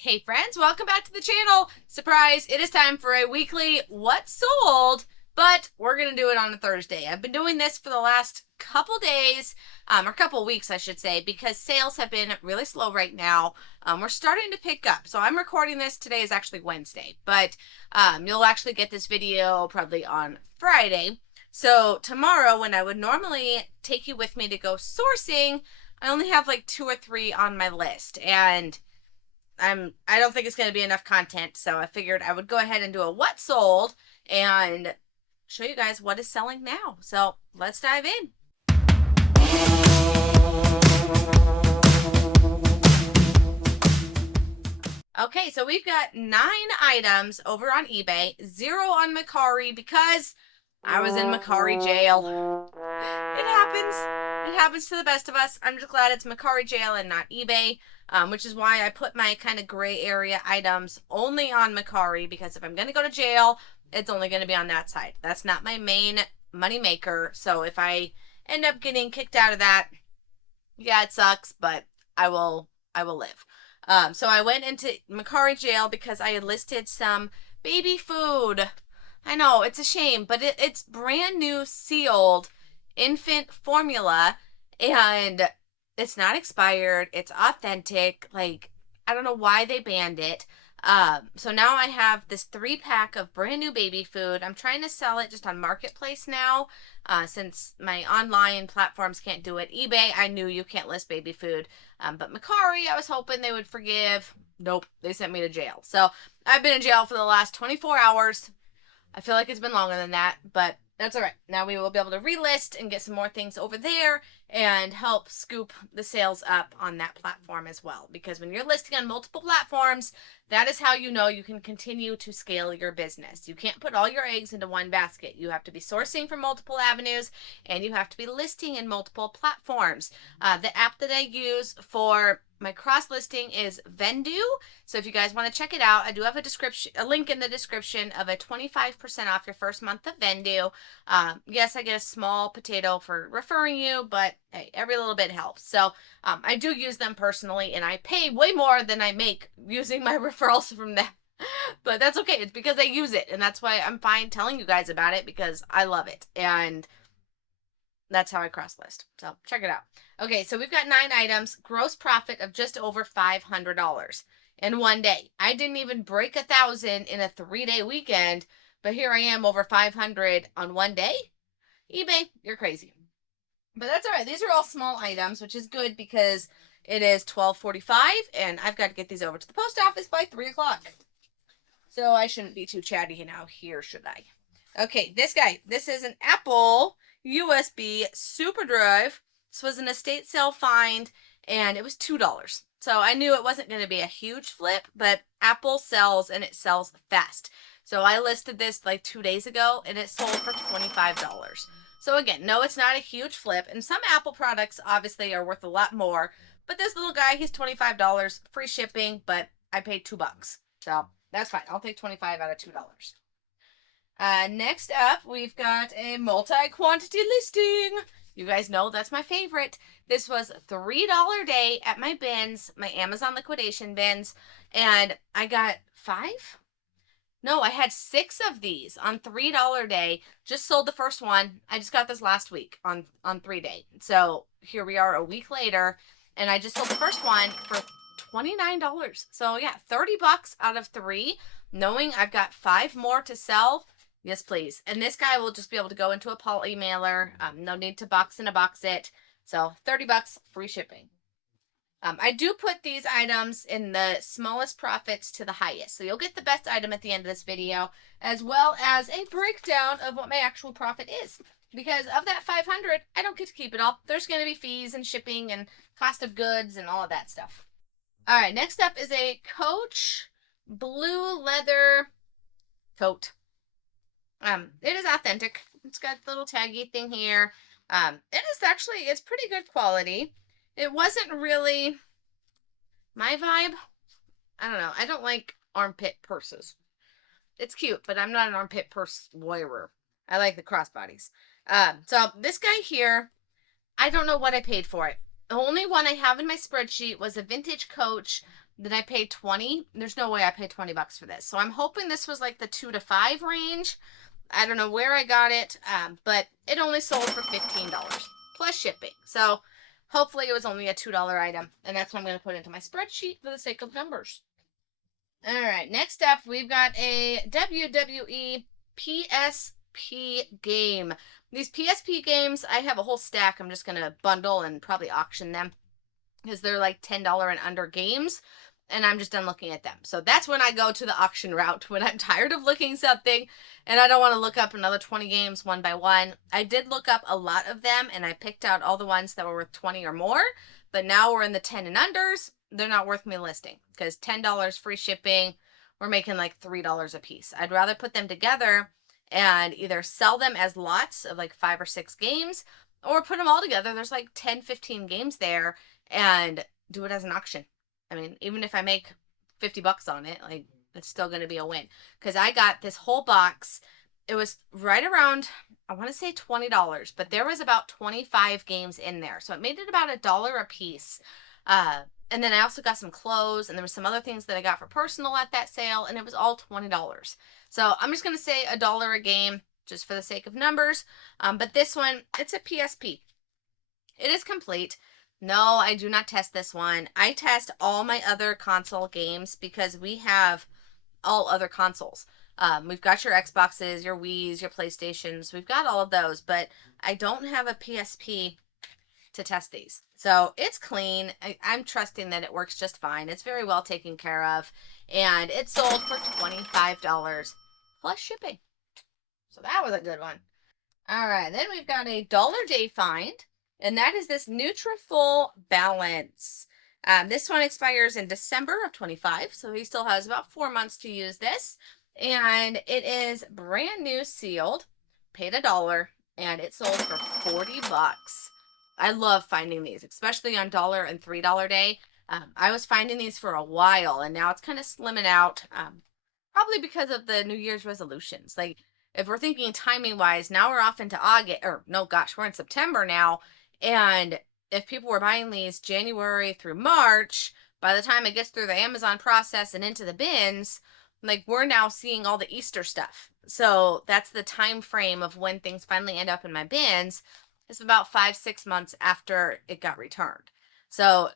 Hey friends, welcome back to the channel. Surprise, it is time for a weekly what sold, but we're going to do it on a Thursday. I've been doing this for the last couple days, or couple weeks I should say, because sales have been really slow right now. We're starting to pick up. So I'm recording this, today is actually Wednesday, but you'll actually get this video probably on Friday. So tomorrow, when I would normally take you with me to go sourcing, I only have like 2 or 3 on my list, and I don't think it's going to be enough content, so I figured I would go ahead and do a what sold and show you guys what is selling now. So let's dive in. Okay, so we've got 9 items over on eBay, 0 on Mercari because I was in Mercari jail. It happens. It happens to the best of us. I'm just glad it's Mercari jail and not eBay, which is why I put my kind of gray area items only on Mercari, because if I'm going to go to jail, it's only going to be on that side. That's not my main money maker. So if I end up getting kicked out of that, yeah, it sucks, but I will live. So I went into Mercari jail because I had listed some baby food. I know, it's a shame, but it's brand new sealed infant formula, and it's not expired. It's authentic. Like, I don't know why they banned it. So now I have this 3-pack of brand new baby food. I'm trying to sell it just on Marketplace now, since my online platforms can't do it. eBay, I knew you can't list baby food. But Mercari, I was hoping they would forgive. Nope, they sent me to jail. So I've been in jail for the last 24 hours. I feel like it's been longer than that, but that's all right. Now we will be able to relist and get some more things over there and help scoop the sales up on that platform as well. Because when you're listing on multiple platforms, that is how you know you can continue to scale your business. You can't put all your eggs into one basket. You have to be sourcing from multiple avenues, and you have to be listing in multiple platforms. The app that I use for my cross listing is Vendoo. So if you guys want to check it out, I do have a link in the description of a 25% off your first month of Vendoo. Yes, I get a small potato for referring you, but hey, every little bit helps. So I do use them personally, and I pay way more than I make using my referrals from them. But that's okay. It's because I use it, and that's why I'm fine telling you guys about it, because I love it. And that's how I cross list. So check it out. Okay, so we've got 9 items, gross profit of just over $500 in one day. I didn't even break 1,000 in a 3-day weekend, but here I am over 500 on one day. eBay, you're crazy. But that's all right. These are all small items, which is good because it is 12:45 and I've got to get these over to the post office by 3 o'clock. So I shouldn't be too chatty now here, should I? Okay, this guy. This is an Apple USB super drive. This was an estate sale find, and it was $2. So I knew it wasn't going to be a huge flip, but Apple sells, and it sells fast. So I listed this like 2 days ago, and it sold for $25. So again, no, it's not a huge flip, and some Apple products obviously are worth a lot more, but this little guy, he's $25, free shipping, but I paid $2. So that's fine. I'll take 25 out of $2. Next up, we've got a multi-quantity listing. You guys know that's my favorite. This was $3 day at my bins, my Amazon liquidation bins, and I got 5? No, I had 6 of these on $3 day. Just sold the first one. I just got this last week on 3 day. So here we are a week later, and I just sold the first one for $29. So yeah, $30 out of 3, knowing I've got 5 more to sell. Yes, please. And this guy will just be able to go into a poly mailer. No need to box and a box it. So $30, free shipping. I do put these items in the smallest profits to the highest. So you'll get the best item at the end of this video, as well as a breakdown of what my actual profit is. Because of that 500, I don't get to keep it all. There's going to be fees and shipping and cost of goods and all of that stuff. All right, next up is a Coach blue leather coat. It is authentic. It's got the little taggy thing here. It's pretty good quality. It wasn't really my vibe. I don't know. I don't like armpit purses. It's cute, but I'm not an armpit purse wearer. I like the crossbodies. So this guy here, I don't know what I paid for it. The only one I have in my spreadsheet was a vintage Coach Did I pay 20? There's no way I paid $20 for this. So I'm hoping this was like the 2 to 5 range. I don't know where I got it, but it only sold for $15 plus shipping. So hopefully it was only a $2 item, and that's what I'm going to put into my spreadsheet for the sake of numbers. All right, next up, we've got a WWE PSP game. These PSP games, I have a whole stack. I'm just going to bundle and probably auction them because they're like $10 and under games, and I'm just done looking at them. So that's when I go to the auction route, when I'm tired of looking something and I don't want to look up another 20 games one by one. I did look up a lot of them, and I picked out all the ones that were worth 20 or more, but now we're in the 10 and unders. They're not worth me listing because $10 free shipping, we're making like $3 a piece. I'd rather put them together and either sell them as lots of like 5 or 6 games, or put them all together. There's like 10, 15 games there, and do it as an auction. I mean, even if I make $50 on it, like, it's still going to be a win. Because I got this whole box. It was right around, I want to say $20, but there was about 25 games in there. So it made it about $1 a piece. And then I also got some clothes, and there was some other things that I got for personal at that sale, and it was all $20. So I'm just going to say $1 a game, just for the sake of numbers. But this one, it's a PSP. It is complete. No, I do not test this one. I test all my other console games because we have all other consoles. We've got your Xboxes, your Wiis, your PlayStations. We've got all of those, but I don't have a PSP to test these. So it's clean. I'm trusting that it works just fine. It's very well taken care of, and it sold for $25 plus shipping. So that was a good one. All right, then we've got a Dollar Day find, and that is this Nutrafol Balance. This one expires in December of 25, so he still has about 4 months to use this. And it is brand new sealed, paid $1, and it sold for $40. I love finding these, especially on $1 and $3 day. I was finding these for a while, and now it's kind of slimming out, probably because of the New Year's resolutions. Like, if we're thinking timing wise, now we're off into August, or no, gosh, we're in September now. And if people were buying these January through March, by the time it gets through the Amazon process and into the bins, like, we're now seeing all the Easter stuff. So that's the time frame of when things finally end up in my bins. It's about 5-6 months after it got returned. So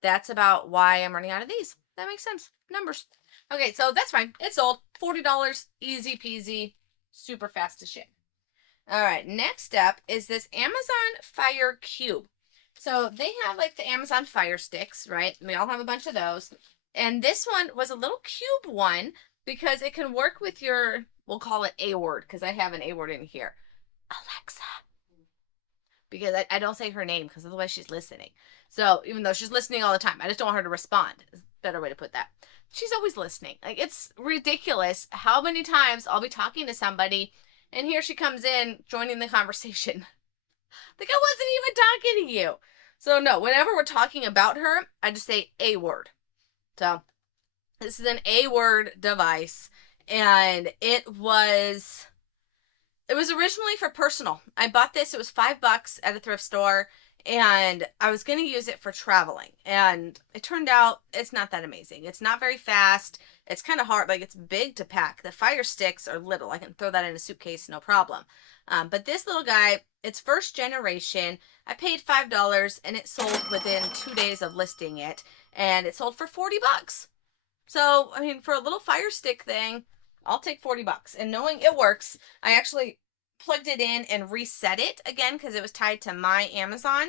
that's about why I'm running out of these. That makes sense. Numbers. Okay, so that's fine. It's sold. $40. Easy peasy. Super fast to ship. All right, next up is this Amazon Fire Cube. So they have like the Amazon Fire Sticks, right? We all have a bunch of those. And this one was a little cube one because it can work with your, we'll call it A word, because I have an A word in here. Alexa. Because I don't say her name because otherwise she's listening. So even though she's listening all the time, I just don't want her to respond. Better way to put that. She's always listening. Like, it's ridiculous how many times I'll be talking to somebody and here she comes in joining the conversation. Like, I wasn't even talking to you. So no, whenever we're talking about her, I just say a word. So this is an A word device, and it was originally for personal. I bought this, it was $5 at a thrift store, and I was going to use it for traveling, and it turned out it's not that amazing. It's not very fast. It's kind of hard, like, it's big to pack. The Fire Sticks are little. I can throw that in a suitcase, no problem. But this little guy, it's first generation. I paid $5, and it sold within 2 days of listing it, and it sold for $40. So, I mean, for a little Fire Stick thing, I'll take $40. And knowing it works, I actually plugged it in and reset it again because it was tied to my Amazon.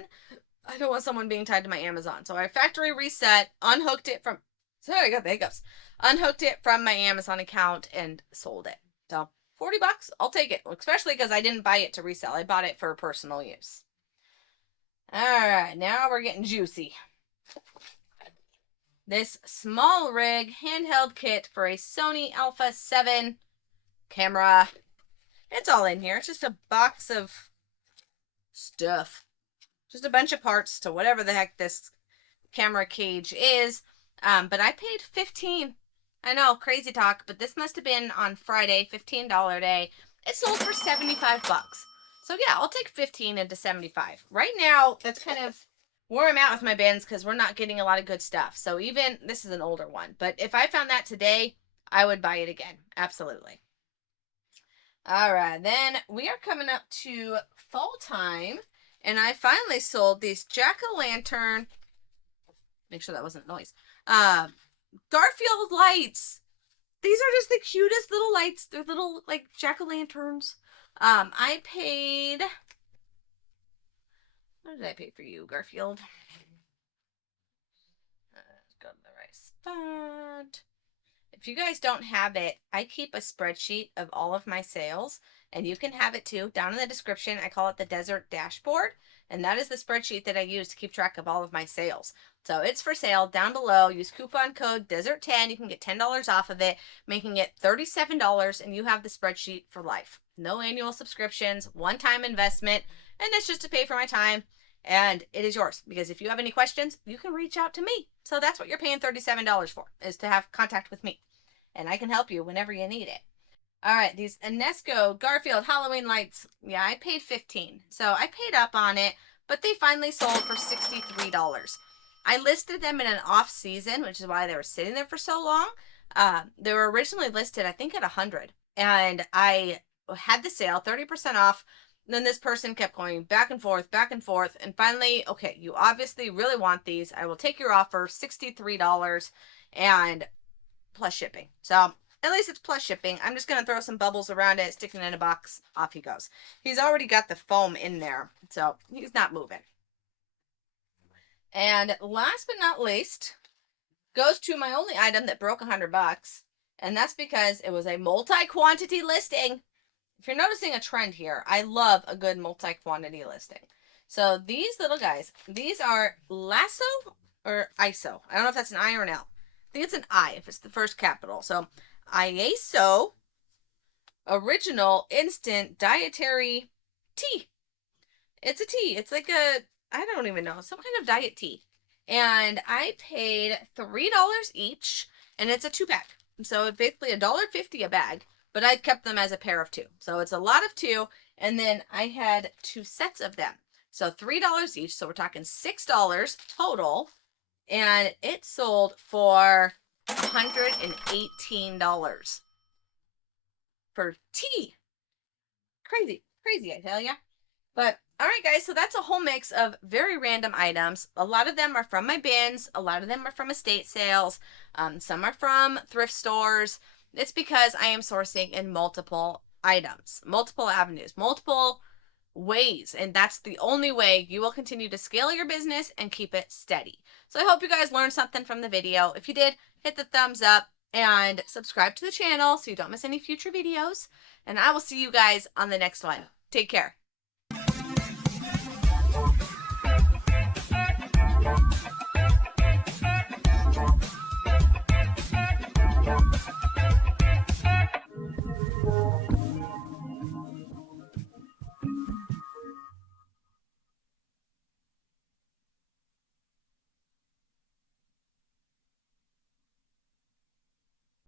I don't want someone being tied to my Amazon. So I factory reset, unhooked it from, sorry, I got the hiccups. Unhooked it from my Amazon account and sold it. So $40, I'll take it, especially because I didn't buy it to resell. I bought it for personal use. All right, now we're getting juicy. This small rig handheld kit for a Sony Alpha 7 camera. It's all in here. It's just a box of stuff. Just a bunch of parts to whatever the heck this camera cage is. But I paid $15. I know, crazy talk, but this must have been on Friday, $15 day. It sold for $75. So yeah, I'll take 15 into 75. Right now, that's kind of where I'm at with my bins because we're not getting a lot of good stuff. So even, this is an older one, but if I found that today, I would buy it again. Absolutely. All right, then we are coming up to fall time, and I finally sold these jack-o'-lantern, make sure that wasn't noise, Garfield lights. These are just the cutest little lights. They're little, like, jack-o'-lanterns. I paid, what did I pay for you, Garfield? Let's go to the right spot. If you guys don't have it, I keep a spreadsheet of all of my sales, and you can have it too. Down in the description, I call it the Desert Dashboard, and that is the spreadsheet that I use to keep track of all of my sales. So it's for sale down below. Use coupon code DESERT10. You can get $10 off of it, making it $37, and you have the spreadsheet for life. No annual subscriptions, one-time investment, and it's just to pay for my time. And it is yours, because if you have any questions, you can reach out to me. So that's what you're paying $37 for, is to have contact with me. And I can help you whenever you need it. All right, these Enesco Garfield Halloween lights. Yeah, I paid $15. So I paid up on it, but they finally sold for $63. I listed them in an off season, which is why they were sitting there for so long. They were originally listed, I think, at $100. And I had the sale, 30% off. And then this person kept going back and forth, and finally, okay, you obviously really want these. I will take your offer, $63, and plus shipping. So at least it's plus shipping. I'm just going to throw some bubbles around it, stick it in a box, off he goes. He's already got the foam in there, so he's not moving. And last but not least, goes to my only item that broke $100, and that's because it was a multi-quantity listing. If you're noticing a trend here, I love a good multi-quantity listing. So these little guys, these are Lasso or ISO. I don't know if that's an I or an L. I think it's an I if it's the first capital. So ISO Original Instant Dietary Tea. It's a tea. It's like a, I don't even know, some kind of diet tea. And I paid $3 each, and it's a 2-pack. So it's basically $1.50 a bag, but I kept them as a pair of 2. So it's a lot of 2, and then I had 2 sets of them. So $3 each, so we're talking $6 total, and it sold for $118 for tea. Crazy, crazy, I tell ya. But all right, guys, so that's a whole mix of very random items. A lot of them are from my bins. A lot of them are from estate sales. Some are from thrift stores. It's because I am sourcing in multiple items, multiple avenues, multiple ways, and that's the only way you will continue to scale your business and keep it steady. So I hope you guys learned something from the video. If you did, hit the thumbs up and subscribe to the channel so you don't miss any future videos, and I will see you guys on the next one. Take care.